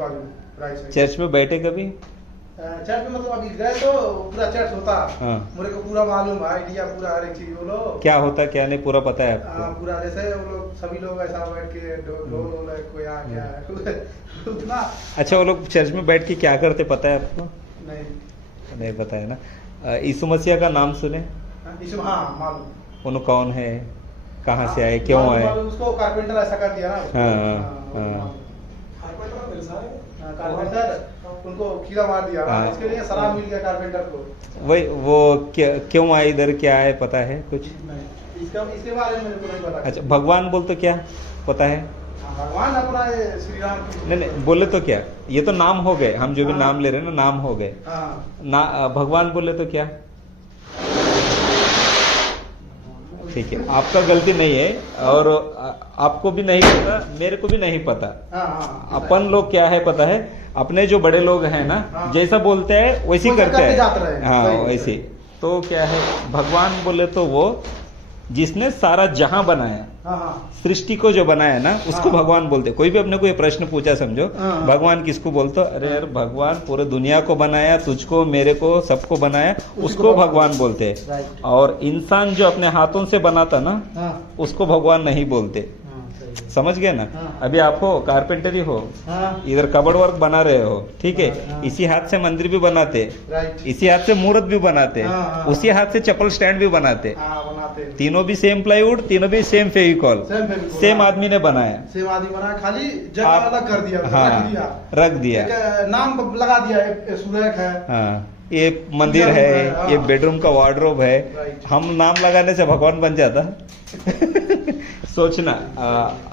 बाजू right side. Church में बैठे कभी? चर्च में मतलब अभी गए तो पूरा चर्च होता। हाँ। मुझे को पूरा मालूम है, आइडिया पूरा हर एक चीज बोलो क्या होता क्या नहीं पूरा पता है आपको? हाँ पूरा, जैसे वो लोग सभी लोग ऐसा बैठ के ढोल वोल है, कोई आ गया है उतना। अच्छा, वो लोग चर्च में बैठ के क्या करते पता है आपको? नहीं नहीं पता है ना। यीशु मसीह का नाम सुने? इसमें हाँ मालूम। उन कौन है, कहाँ से आए, क्यों आए? उसको कारपेंटर ऐसा कर दिया ना। हाँ। कारपेंटर उनको कीड़ा मार दिया। हाँ। इसके लिए शराब मिल गया कारपेंटर को। वही वो क्यों आए इधर, क्या है पता है कुछ? नहीं, इसके बारे में मेरे को नहीं पता। अच्छा, भगवान बोल तो क्या पता है? भगवान अपना श्री राम। नहीं बोले तो क्या, ये तो नाम हो गए, हम जो भी नाम ले रहे हैं ना नाम हो गए ना। भगवान बोले तो क्या? ठीक है, आपका गलती नहीं है और आपको भी नहीं पता, मेरे को भी नहीं पता। अपन लोग क्या है पता है, अपने जो बड़े लोग हैं ना जैसा बोलते हैं वैसी करते हैं। हाँ वैसे तो क्या है, भगवान बोले तो वो जिसने सारा जहां बनाया, सृष्टि को जो बनाया ना उसको भगवान बोलते। कोई भी अपने को ये प्रश्न पूछा समझो भगवान किसको बोलते, अरे यार भगवान पूरे दुनिया को बनाया, तुझको मेरे को सबको बनाया, उसको भगवान बोलते। और इंसान जो अपने हाथों से बनाता ना उसको भगवान नहीं बोलते। समझ गए ना? अभी आप हो कारपेंटरी हो, इधर कबड़ वर्क बना रहे हो, ठीक है, इसी हाथ से मंदिर भी बनाते, इसी हाथ से मूर्त भी बनाते, उसी हाथ से चप्पल स्टैंड भी बनाते। तीनों भी सेम प्लाईवुड, तीनों भी सेम फेविकॉल, सेम आदमी ने बनाया। सेम आदमी बनाया, खाली जगह अलग कर दिया। हाँ रख दिया, नाम लगा दिया, सुरेख है। हाँ ये मंदिर है, ये बेडरूम का वार्डरोब है। हम नाम लगाने से भगवान बन जाता। सोचना।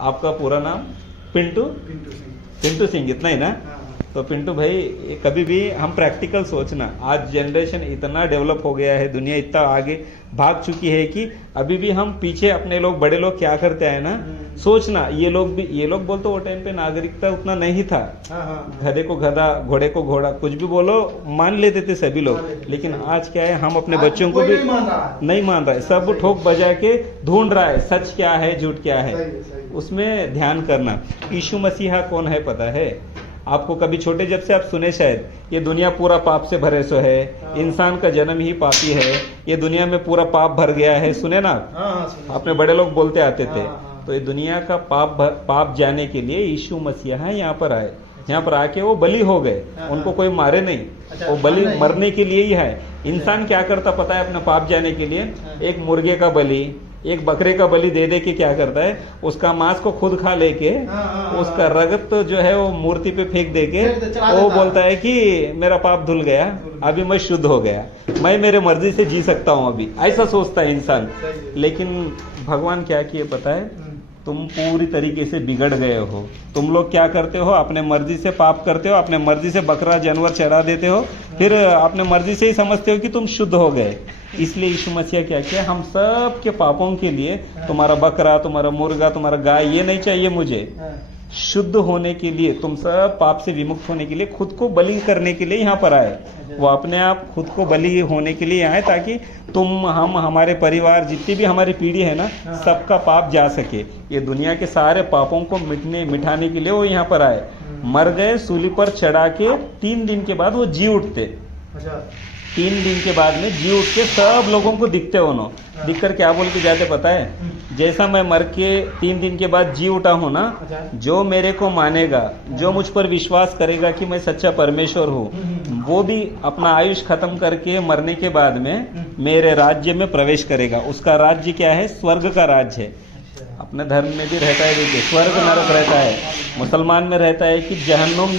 आपका पूरा नाम? पिंटू? पिंटू सिंह, इतना ही ना? तो पिंटू भाई कभी भी हम प्रैक्टिकल सोचना, आज जनरेशन इतना डेवलप हो गया है, दुनिया इतना आगे भाग चुकी है कि अभी भी हम पीछे अपने लोग बड़े लोग क्या करते हैं ना, सोचना। ये लोग बोलते वो टाइम पे नागरिकता उतना नहीं था, गधे को गधा घोड़े को घोड़ा कुछ भी बोलो मान लेते थे सभी लोग। लेकिन आज क्या है, हम अपने बच्चों को भी नहीं मान रहा है, सब ठोक बजा के ढूंढ रहा है सच क्या है झूठ क्या है, उसमें ध्यान करना। यीशु मसीहा कौन है पता है आपको? कभी छोटे जब से आप सुने शायद, ये दुनिया पूरा पाप से भरे सो है, इंसान का जन्म ही पापी है, ये दुनिया में पूरा पाप भर गया है, सुने ना? अपने बड़े लोग बोलते आते थे। तो ये दुनिया का पाप जाने के लिए यीशु मसीहा यहाँ पर आए, यहाँ पर आके वो बलि हो गए, उनको कोई मारे नहीं, वो बलि मरने के लिए ही है। इंसान क्या करता पता है अपना पाप जाने के लिए? एक मुर्गे का बलि, एक बकरे का बलि दे दे के क्या करता है, उसका मांस को खुद खा लेके उसका रगत जो है वो मूर्ति पे फेंक दे के वो बोलता है कि मेरा पाप धुल गया, अभी मैं शुद्ध हो गया, मैं मेरे मर्जी से जी सकता हूँ अभी, ऐसा सोचता है इंसान। लेकिन भगवान क्या किए पता है? तुम पूरी तरीके से बिगड़ गए हो। तुम लोग क्या करते हो, अपने मर्जी से पाप करते हो, अपने मर्जी से बकरा जानवर चढ़ा देते हो, फिर अपने मर्जी से ही समझते हो कि तुम शुद्ध हो गए। इसलिए यीशु मसीह क्या किया, हम सब के पापों के लिए तुम्हारा बकरा, तुम्हारा मुर्गा, तुम्हारा गाय ये नहीं चाहिए मुझे। शुद्ध होने के लिए, तुम सब पाप से विमुक्त होने के लिए खुद को बलि करने के लिए यहाँ पर आए। वो अपने आप खुद को बलि होने के लिए आए ताकि तुम, हम, हमारे परिवार, जितनी भी हमारी पीढ़ी है ना, सबका पाप जा सके। ये दुनिया के सारे पापों को मिटाने के लिए वो यहाँ पर आए, मर गए, सूली पर चढ़ा के 3 दिन के बाद वो जी उठते। 3 दिन के बाद में जी उठ के सब लोगों को दिखते, उन्होंने दिख कर क्या बोल के जाते पता है? जैसा मैं मर के 3 दिन के बाद जी उठा हूं ना, जो मेरे को मानेगा, जो मुझ पर विश्वास करेगा कि मैं सच्चा परमेश्वर हूँ, वो भी अपना आयुष खत्म करके मरने के बाद में मेरे राज्य में प्रवेश करेगा। उसका राज्य क्या है? स्वर्ग का राज्य है। अपने धर्म में भी रहता है, देखिए स्वर्ग नरक रहता है, मुसलमान में रहता है कि जहन्नुम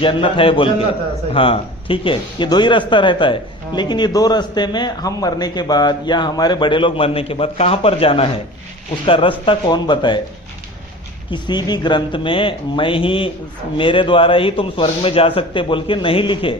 जन्नत है बोल के। हाँ ठीक है, ये 2 ही रास्ता रहता है। लेकिन ये 2 रास्ते में हम मरने के बाद या हमारे बड़े लोग मरने के बाद कहाँ पर जाना है, उसका रास्ता कौन बताए? किसी भी ग्रंथ में मैं ही, मेरे द्वारा ही तुम स्वर्ग में जा सकते बोल के नहीं लिखे,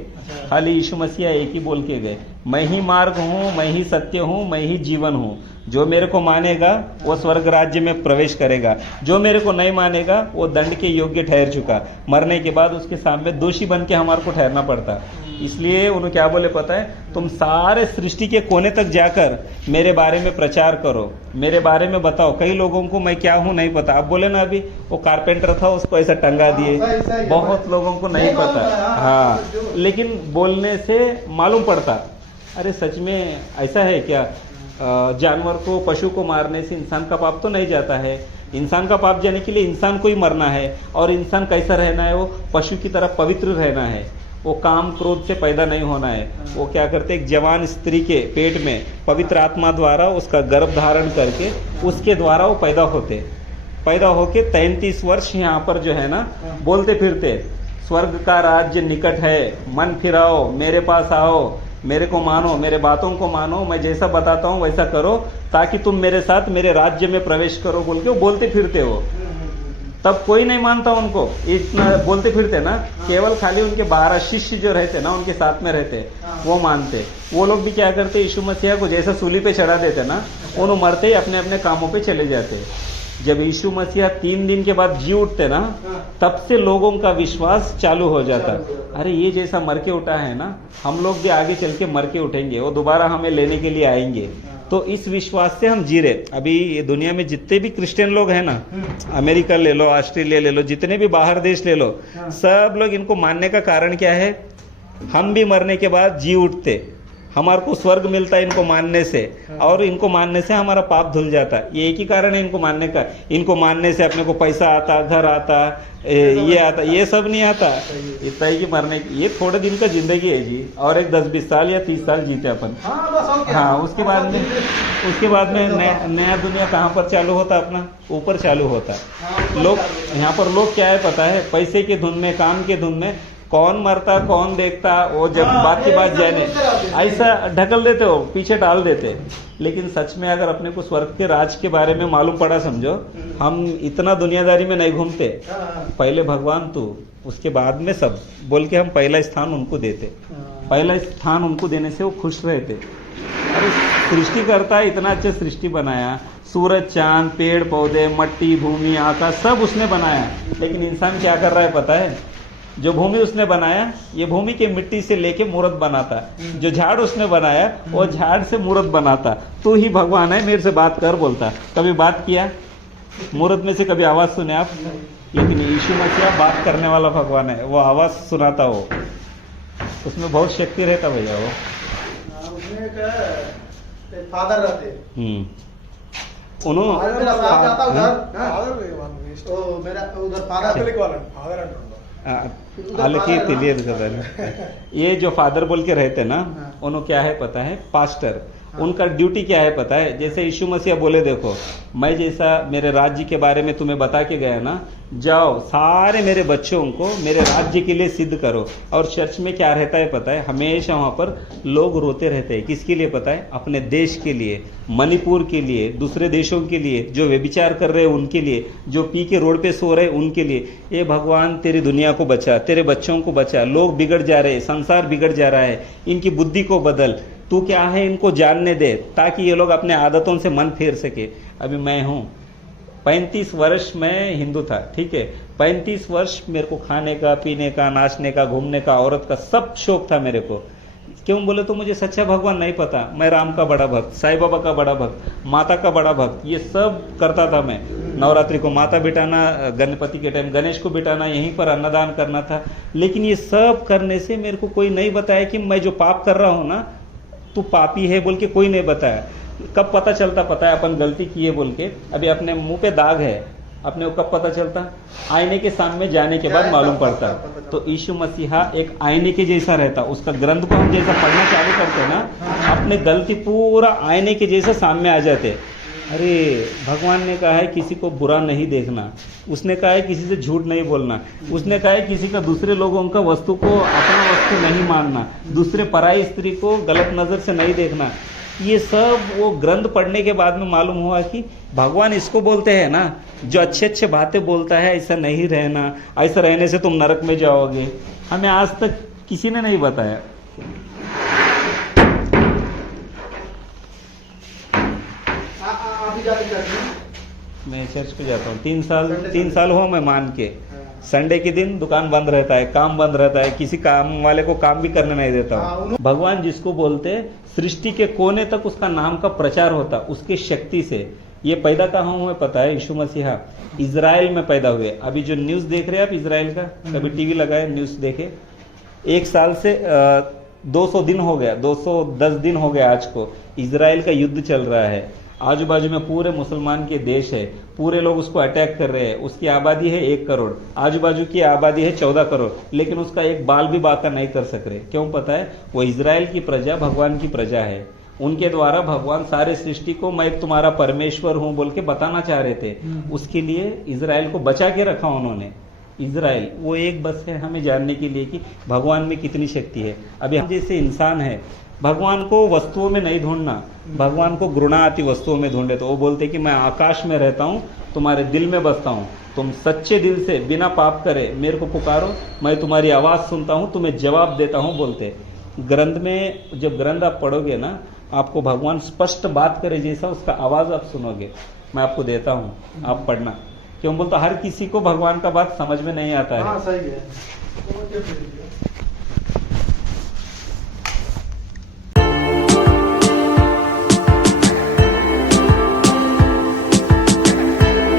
खाली यीशु मसीह एक ही बोल के गए, मैं ही मार्ग हूँ, मैं ही सत्य हूँ, मैं ही जीवन हूँ। जो मेरे को मानेगा वो स्वर्ग राज्य में प्रवेश करेगा, जो मेरे को नहीं मानेगा वो दंड के योग्य ठहर चुका। मरने के बाद उसके सामने दोषी बन के हमारे को ठहरना पड़ता। इसलिए उन्होंने क्या बोले पता है, तुम सारे सृष्टि के कोने तक जाकर मेरे बारे में प्रचार करो, मेरे बारे में बताओ। कई लोगों को मैं क्या हूँ नहीं पता। आप बोले ना अभी वो कारपेंटर था, उसको ऐसा टंगा दिए, बहुत लोगों को नहीं पता। हाँ, लेकिन बोलने से मालूम पड़ता। अरे सच में ऐसा है क्या? जानवर को, पशु को मारने से इंसान का पाप तो नहीं जाता है। इंसान का पाप जाने के लिए इंसान को ही मरना है। और इंसान कैसा रहना है? वो पशु की तरह पवित्र रहना है। वो काम क्रोध से पैदा नहीं होना है। वो क्या करते, एक जवान स्त्री के पेट में पवित्र आत्मा द्वारा उसका गर्भ धारण करके उसके द्वारा वो पैदा होके 33 वर्ष यहाँ पर जो है ना बोलते फिरते, स्वर्ग का राज्य निकट है, मन फिराओ, मेरे पास आओ, मेरे को मानो, मेरे बातों को मानो, मैं जैसा बताता हूँ वैसा करो, ताकि तुम मेरे साथ मेरे राज्य में प्रवेश करो बोल के वो बोलते फिरते हो। तब कोई नहीं मानता उनको, इतना बोलते फिरते ना, केवल खाली उनके 12 शिष्य जो रहते ना उनके साथ में रहते वो मानते। वो लोग भी क्या करते, यीशु मसीह को जैसा सूली पे चढ़ा देते ना, उन्होंने मरते ही अपने अपने कामों पे चले जाते। जब यीशु मसीह 3 दिन के बाद जी उठते ना, तब से लोगों का विश्वास चालू हो जाता। अरे ये जैसा मर के उठा है ना, हम लोग भी आगे चल के मर के उठेंगे, वो दोबारा हमें लेने के लिए आएंगे। तो इस विश्वास से हम जी रहे। अभी ये दुनिया में जितने भी क्रिश्चियन लोग हैं ना, अमेरिका ले लो, ऑस्ट्रेलिया ले लो, जितने भी बाहर देश ले लो, सब लोग इनको मानने का कारण क्या है? हम भी मरने के बाद जी उठते, हमारे को स्वर्ग मिलता है इनको मानने से, और इनको मानने से हमारा पाप धुल जाता है। ये एक ही कारण है इनको मानने का। इनको मानने से अपने को पैसा आता, घर आता, ये आता, ये सब नहीं आता। इतना ही कि मरने की ये थोड़े दिन का जिंदगी है जी, और एक 10-20 साल या 30 साल जीते अपन। हाँ, उसके बाद में नया दुनिया कहाँ पर चालू होता? अपना ऊपर चालू होता। लोग यहाँ पर लोग क्या है पता है, पैसे के धुन में, काम के धुन में, कौन मरता कौन देखता, वो जब बात की बात जाने ऐसा ढकल देते हो, पीछे डाल देते। लेकिन सच में अगर अपने को स्वर्ग के राज के बारे में मालूम पड़ा, समझो हम इतना दुनियादारी में नहीं घूमते। पहले भगवान तू, उसके बाद में सब बोल के हम पहला स्थान उनको देते। पहला स्थान उनको देने से वो खुश रहते। अरे सृष्टि करता है, इतना अच्छा सृष्टि बनाया, सूरज, चांद, पेड़ पौधे, मट्टी, भूमि, आकाश, सब उसने बनाया। लेकिन इंसान क्या कर रहा है पता है? जो भूमि उसने बनाया, ये भूमि के मिट्टी से लेके मूर्त बनाता। जो झाड़ उसने बनाया, वो झाड़ से मूर्त बनाता। तू ही भगवान है, मेरे से बात कर बोलता। कभी बात किया मूर्त में से? कभी आवाज सुने आप? लेकिन यीशु मसीह बात करने वाला भगवान है, वो आवाज सुनाता हो, उसमें बहुत शक्ति रहता भैया। वो फादर रहते, ये जो फादर बोल के रहते ना, उन्होंने क्या है पता है? पास्टर। उनका ड्यूटी क्या है पता है? जैसे यीशु मसीह बोले, देखो मैं जैसा मेरे राज्य के बारे में तुम्हें बता के गया ना, जाओ सारे मेरे बच्चों को मेरे राज्य के लिए सिद्ध करो। और चर्च में क्या रहता है पता है? हमेशा वहां पर लोग रोते रहते हैं। किसके लिए पता है? अपने देश के लिए, मणिपुर के लिए, दूसरे देशों के लिए, जो व्यभिचार कर रहे हैं उनके लिए, जो पी के रोड पे सो रहे हैं उनके लिए। ये भगवान तेरी दुनिया को बचा, तेरे बच्चों को बचा। लोग बिगड़ जा रहे हैं, संसार बिगड़ जा रहा है, इनकी बुद्धि को बदल। तू क्या है इनको जानने दे, ताकि ये लोग अपने आदतों से मन फेर सके। अभी मैं हूँ 35 वर्ष में हिंदू था, ठीक है। 35 वर्ष मेरे को खाने का, पीने का, नाचने का, घूमने का, औरत का सब शौक था मेरे को। क्यों बोले तो मुझे सच्चा भगवान नहीं पता। मैं राम का बड़ा भक्त, साईं बाबा का बड़ा भक्त, माता का बड़ा भक्त, ये सब करता था मैं। नवरात्रि को माता बिठाना, गणपति के टाइम गणेश को बिठाना, यहीं पर अन्नदान करना था। लेकिन ये सब करने से मेरे को कोई नहीं बताया कि मैं जो पाप कर रहा हूँ ना, तू पापी है बोल के कोई नहीं बताया। कब पता चलता पता है? अपन गलती किए बोल के, अभी अपने मुंह पे दाग है, अपने को कब पता चलता? आईने के सामने जाने के बाद मालूम पड़ता। तो यीशु मसीहा एक आईने के जैसा रहता। उसका ग्रंथ को हम जैसा पढ़ना चालू करते ना, अपने गलती पूरा आईने के जैसा सामने आ जाते। अरे भगवान ने कहा है किसी को बुरा नहीं देखना, उसने कहा है किसी से झूठ नहीं बोलना, उसने कहा है किसी का, दूसरे लोगों का वस्तु को अपना वस्तु नहीं मानना, दूसरे पराई स्त्री को गलत नजर से नहीं देखना। ये सब वो ग्रंथ पढ़ने के बाद में मालूम हुआ कि भगवान इसको बोलते हैं ना, जो अच्छे अच्छे बातें बोलता है ऐसा नहीं रहना, ऐसा रहने से तुम नरक में जाओगे। हमें आज तक किसी ने नहीं बताया। मैं चर्च पे जाता हूँ 3 साल हुआ मैं मान के। संडे के दिन दुकान बंद रहता है, काम बंद रहता है, किसी काम वाले को काम भी करने नहीं देता हूँ। भगवान जिसको बोलते सृष्टि के कोने तक उसका नाम का प्रचार होता उसकी शक्ति से। ये पैदा कहाँ हुए पता है? यीशु मसीहा इजराइल में पैदा हुए। अभी जो न्यूज देख रहे हैं आप इजराइल का, कभी टीवी लगाए न्यूज देखे, 1 साल से 200 दिन हो गया, 210 दिन हो गया आज को इजराइल का युद्ध चल रहा है। आजू बाजू में पूरे मुसलमान के देश है, पूरे लोग उसको अटैक कर रहे हैं। उसकी आबादी है 1 करोड़, आजू बाजू की आबादी है 14 करोड़, लेकिन उसका एक बाल भी बाका नहीं कर सक रहे। क्यों पता है? वो इजराइल की प्रजा भगवान की प्रजा है। उनके द्वारा भगवान सारे सृष्टि को मैं तुम्हारा परमेश्वर हूं बोल के बताना चाह रहे थे। उसके लिए इजराइल को बचा के रखा उन्होंने। इजराइल वो एक बस है हमें जानने के लिए कि भगवान में कितनी शक्ति है। अभी हम जैसे इंसान है, भगवान को वस्तुओं में नहीं ढूंढना, भगवान को घृणा आती वस्तुओं में ढूंढे। तो वो बोलते कि मैं आकाश में रहता हूँ, तुम्हारे दिल में बसता हूँ, तुम सच्चे दिल से बिना पाप करे मेरे को पुकारो, मैं तुम्हारी आवाज सुनता हूँ, तुम्हें जवाब देता हूँ बोलते। ग्रंथ में जब ग्रंथ आप पढ़ोगे ना, आपको भगवान स्पष्ट बात करे जैसा उसका आवाज आप सुनोगे। मैं आपको देता हूँ, आप पढ़ना। क्यों बोलता? हर किसी को भगवान का बात समझ में नहीं आता है। हाँ सही है।